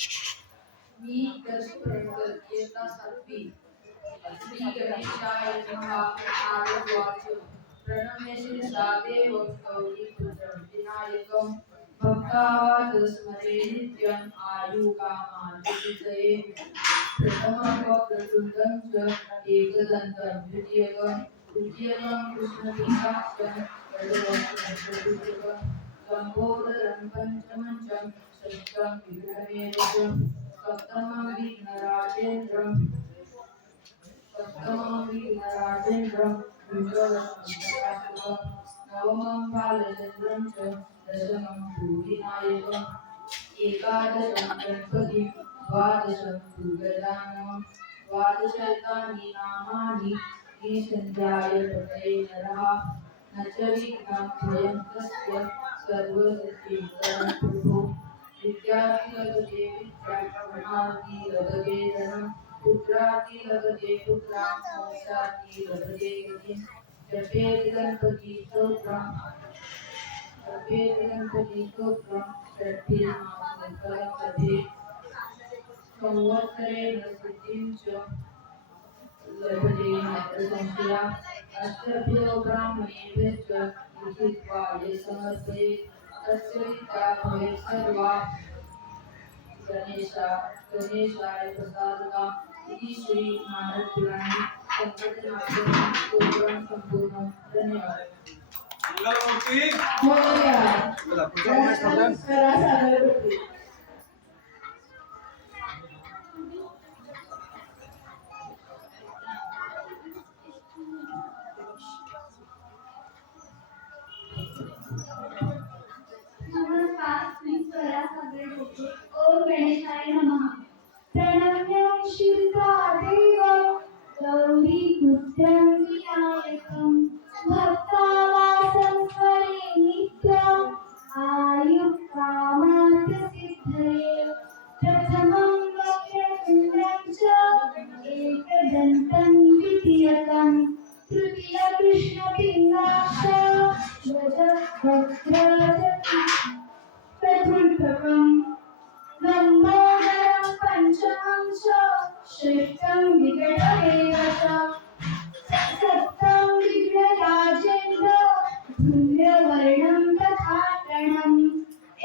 मी दर्शनकर इयत्ता 7वी श्री गणेशाय नमः नारदवाक्य प्रणम्य शिरसा देवं गौरीपुत्रं विनायकं भक्तावाद स्मरे नित्यं आयुकामान्वितये प्रथमं वक्रतुण्डं च एकदन्तं द्वितीयं कृष्णपिशाचं वरदं लंबोदरं पंचमं च षष्ठं विघ्नमेवचं सप्तमं विघ्नराजेन्द्रं नवमं बालचन्द्रं च दशमं भूविनायकम् एकादशं गणपतिं द्वादशं तु गजाननं द्वादशैतानि नामानि निसञ्जायतते नरः न च विघ्नं भयं तस्य सर्वसिद्धिं प्रभो विद्यार्थी लभते विद्यां धनार्थी लभते धनं पुत्रार्थी लभते पुत्रां मोक्षार्थी लभते गतिं जपेत गणपति स्तोत्रम् षट्भिर्मासोत्तरपदे संवत्सरेण सिद्धिं च लभते नात्र संशया अष्टभ्यो ब्राह्मणेभ्यश्च लिखित्वा ये समर्पयेत् तस्य विद्या भवेत् सर्वा गणेशाय प्रसादता इति श्री नारद पुराणे संकटनाशनं स्तोत्रं संपूर्णं। धन्यवाद। मंगलमूर्ती बोला नमस्कार, मी स्वरा सागरे बोलते. ओम गणेशाय नमः. प्रणम्य शिरसा देवं गौरीपुत्रं विनायकं भक्तावासं स्मरे नित्यम् आयुष्कामार्थसिद्धये प्रथमं वक्रतुण्डं च एकदन्तं द्वितीयकं तृतीयं कृष्णपिङ्गाक्ष चतुर्थकं लम्बोदरं पञ्चमं च षष्ठं विकटमेव च सप्तमं विघ्नराजेन्द्र धूम्रवर्णं तथाटनं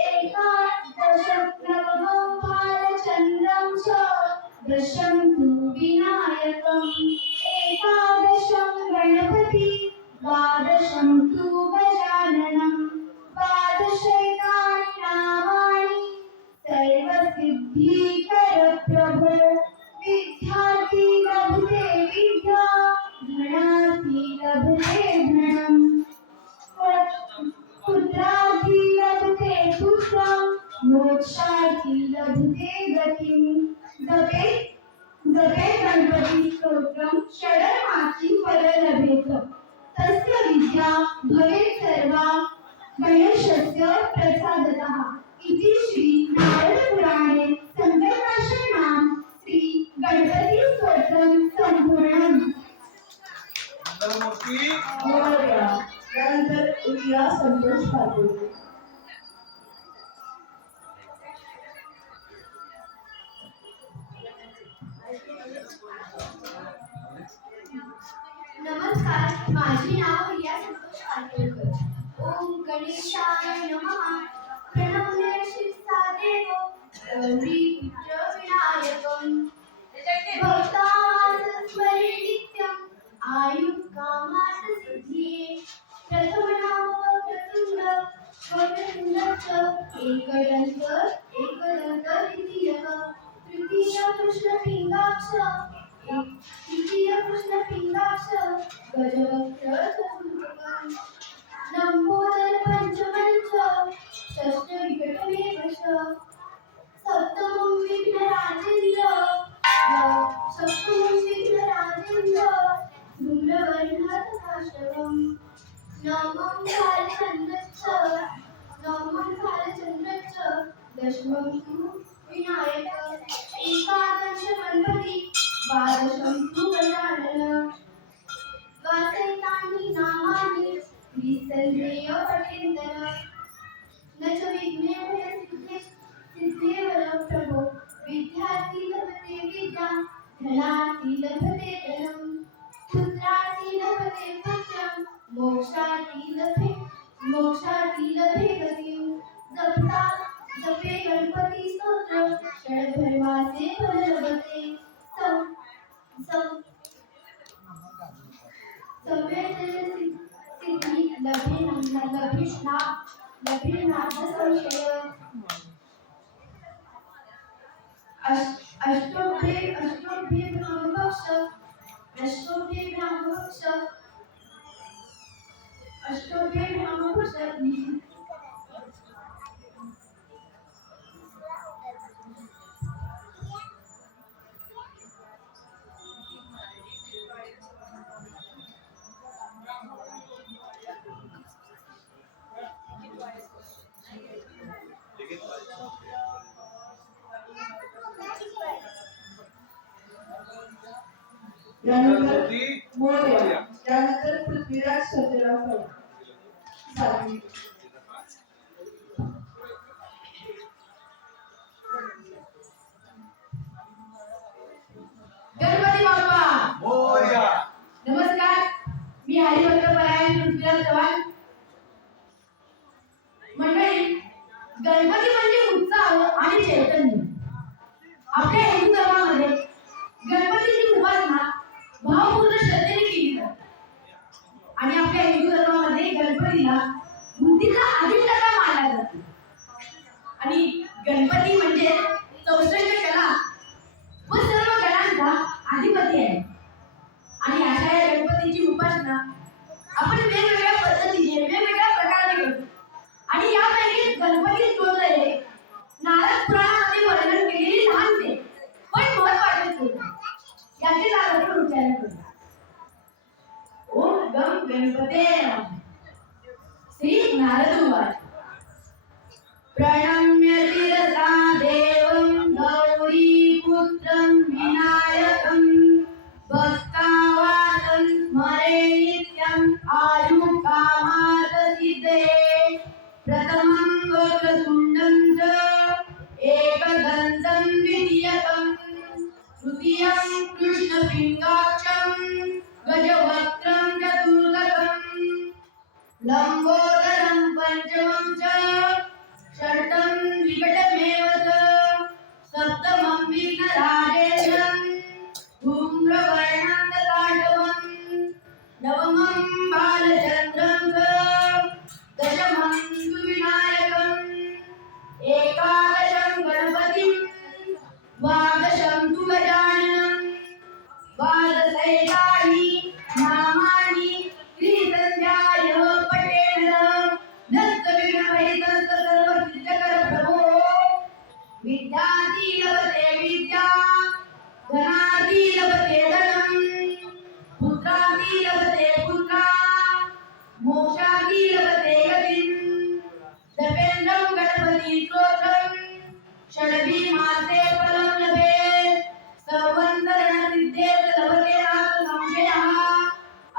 एकादशं नवमं बालचन्द्रं च दशं तु विनायकम् एकादशं गणपति द्वादशं तु गजाननं द्वादशैतानि नामानि सर्वसिद्धिकर प्रभो विद्यार्थी लभते विद्या धनार्थी लभते धनं पुत्रार्थी लभते पुत्रं मोक्षार्थी लभते गतिं जपे गणपति स्तोत्रं षडर्माची फल लभेत तस्य विद्या भवेत् सर्वा गणेशस्य प्रसादतः इति श्री नारद पुराणे संकटनाशनं श्री गणपती स्तोत्रं संपूर्णम्। मंगलमूर्ती त्यानंतर उदया संतोष पाटील. नमस्कार, माझे नाव रिया संतोष पाटोळकर. ओम गणेशाय नमः. प्रणम्य शिरसा देवं गौरीपुत्र विनायकं भक्तावासं स्मरे नित्यम् आयुष्कामार्थसिद्धये प्रथमं वक्रतुण्डं च एकदन्तं द्वितीयः तृतीयं कृष्णपिङ्गाक्ष गजवक्त्र चतुर्थकं लम्बोदर पंचमं च षष्ठविकटमेव च सप्तमं विघ्नराजेन्द्र धूम्रवर्णं तथाष्टकं नवमं बालचन्द्रं च दशमं तु विनायकम् एकादश गणपति द्वादशं तु गजाननं द्वादशैतानि नामानि निसन्देह पठेन्दन न च विघ्नेभ्यः सिद्धेवर प्रभो जपे गणपती स्तोत्र षडधर्माचे फल लभते सं सं सिद्धी लभिष्णार्थ संशय अष्टोभे ब्रह्मपक्ष यानंतर मोरया, त्यानंतर पृथ्वीराज सर्जेराव सातवी. गणपती बाप्पा मोरया. नमस्कार. मी हरिभक्त परायण पृथ्वीराज चव्हाण. मंडळी, गणपती म्हणजे उत्साह आणि चैतन्य. आपल्या हिंदू धर्मामध्ये गणपतीची उपासना भावपूर्ण श्रद्धेने केली जाते आणि आपल्या हिंदू धर्मामध्ये गणपतीला बुद्धीचा अधिष्ठाता मानला जातो आणि गणपती म्हणजे 64 कला व सर्व कलांचा अधिपती आहे आणि अशा या गणपतीची उपासना आपण वेगवेगळ्या पद्धतीने वेगवेगळ्या प्रकाराने करतो आणि यापैकी गणपती स्तोत्र हे नारद पुराणामध्ये वर्णन केलेली लहानसे पण महत्त्वाचे स्तोत्र याचे साधारण उच्चारण करू. ओम गम गणपते नमः. श्री नारद उवाच प्रणम्य शिरसा देवं गौरीपुत्रं विनायकं भक्तावासं स्मरे नित्यं आयुकामात् सिद्धये प्रथमं वक्रतुण्डं च एकदन्तं द्वितीयकं तृतीयं कृष्णपिङ्गाक्षं गजवक्त्रं चतुर्थकं लम्बोदरं पञ्चमं च षष्ठं विकटमेव च सप्तमं विघ्नराजेशं धूम्रवर्णं तथाष्टमं नवमं बालचन्द्रं च दशमं तु विनायकम् एकादशं गणपतिं द्वादशं तु गजाननं द्वादशैतानि नामानि त्रिसन्ध्यायः पठेन नस्तविघ्नरहितं सर्वसिद्धकर प्रभो विद्यार्थी लभते विद्या धनार्थी लभते धनं पुत्रार्थी लभते पुत्रा मोक्षार्थी लभते गतिं दपेन्द्रं गणपति स्तोत्रं षड्भिर्मासे फलं लभेत् सर्वन्तरण सिद्धेत् लभते नाथ संशयः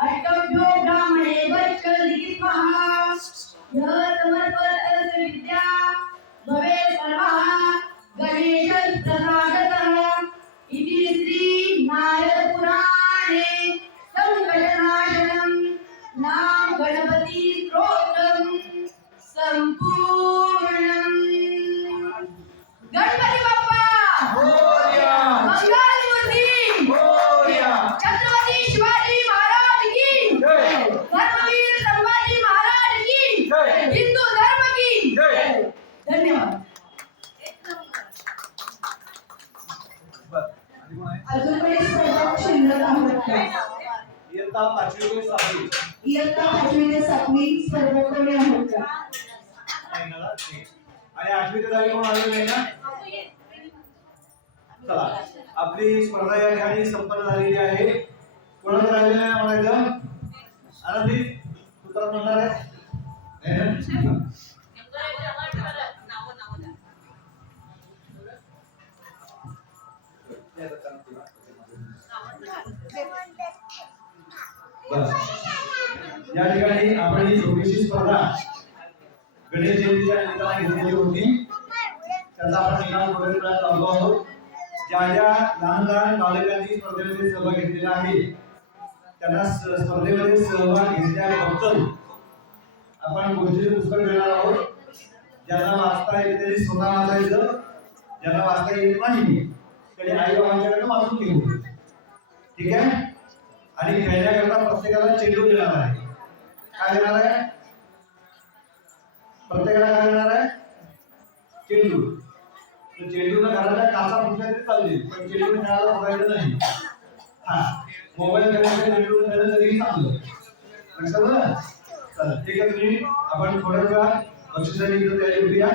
अष्टभ्यो ब्राह्मणे वच्च लिखित्वः यः समर्पयत् विद्या भवेत् सर्वः गणेश प्रसादतः इति श्री नारद पुराणे संकटनाशनं नाम गणपति स्तोत्रं संपूर्णम्. गणपती बाप्पा मोरया. मंगलमूर्ती मोरया. छत्रपती शिवाजी महाराज की जय. धर्मवीर संभाजी महाराज की जय. हिंदू धर्म की जय. धन्यवाद. बरं. आणि कोण आहे? अजून पण एक स्पर्धक शिल्लक आहेत का? इयत्ता 5वी ते 7वी. इयत्ता 5वी ते 7वी स्पर्धक कोणी आहेत का? नाही ना? ठीक. आणि 8वी ते 10वी कोण आलेलं नाही ना? चला, आपली स्पर्धा या ठिकाणी संपन्न झालेली आहे. कोणाचं राहिलेलं आहे म्हणायचं? आनंदी तू तर म्हणणार आहे नाही ना? बरं. या ठिकाणी आपण ही छोटीशी स्पर्धा गणेश जयंतीच्या निमित्ताने घेतलेली होती. त्याचा आपण निकाल वगैरे लावलो आहोत. ज्या ज्या लहान लहान बालकांनी स्पर्धेमध्ये सहभाग घेतलेला आहे त्यांना स्पर्धेमध्ये सहभाग घेतल्याबद्दल आपण गोष्टीचे पुस्तक देणार आहोत. ज्यांना वाचता येते त्यांनी स्वतः वाचायचं, ज्यांना वाचता येत नाही त्यांनी आई बाबांच्याकडे वाचून घेऊ. ठीक आहे. आणि खेळण्याकरता प्रत्येकाला चेंडू देणार आहे. काय देणार आहे? प्रत्येकाला काय देणार आहे? चेंडू. तर चेंडूला घराला काचा फुटल्या तरी चालेल, पण चेंडू खेळायला बघायचं नाही. हा, मोबाईल खेळायचं चेंडू खेळायला तरी चांगलं. लक्षात आलं? चला ठीक आहे. तुम्ही आपण थोड्या वेळात बक्षिसाची तयारी करूया.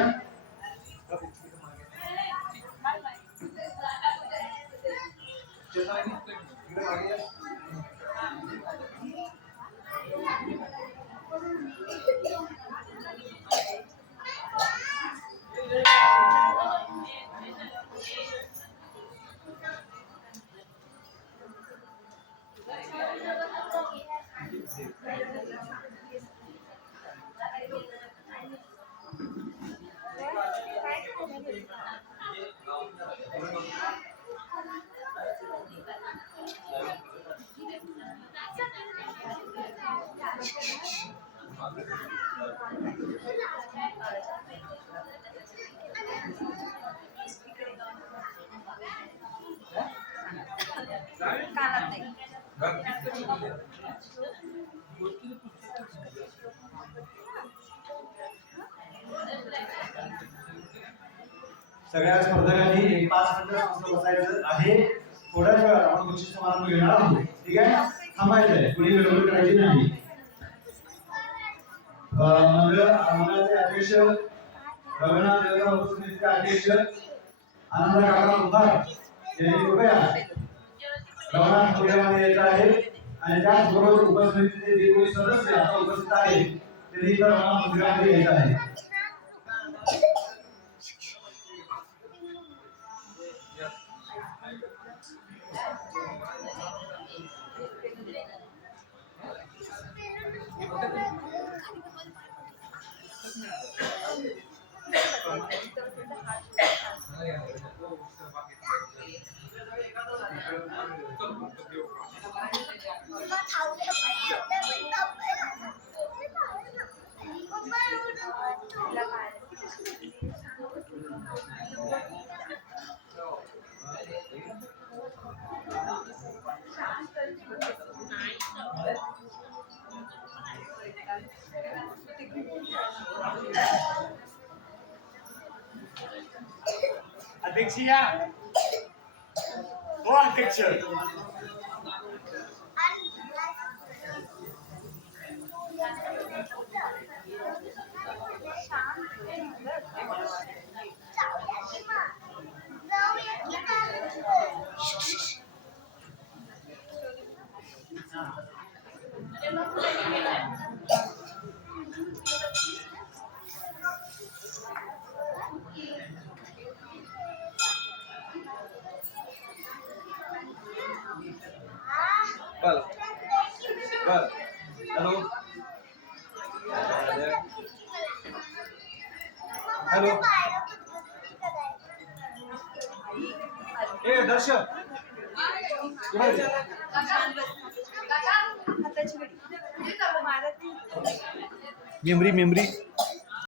सगळ्या स्पर्धकांनी एक 5 मिनिटं बसायचं आहे. थोड्याच वेळात आपण बक्षीस समारंभ घेणार आहोत. ठीक आहे. थांबायचं आहे, कुणी गडबड करायची नाही. मंडळाचे अध्यक्ष रघुनाथ देवराव उपसमितीचे अध्यक्ष आनंद काका कुंभार यांनी कृपया रघुनाथ मंडळामध्ये यायचं आहे. आणि त्याचबरोबर उपसमितीचे जे कोणी सदस्य आता उपस्थित आहेत त्यांनी तर रघुनाथ मंडळामध्ये यायचं आहे. अध्यक्ष या. हो अध्यक्ष. हॅलो हॅलो ए दर्शक मेमरी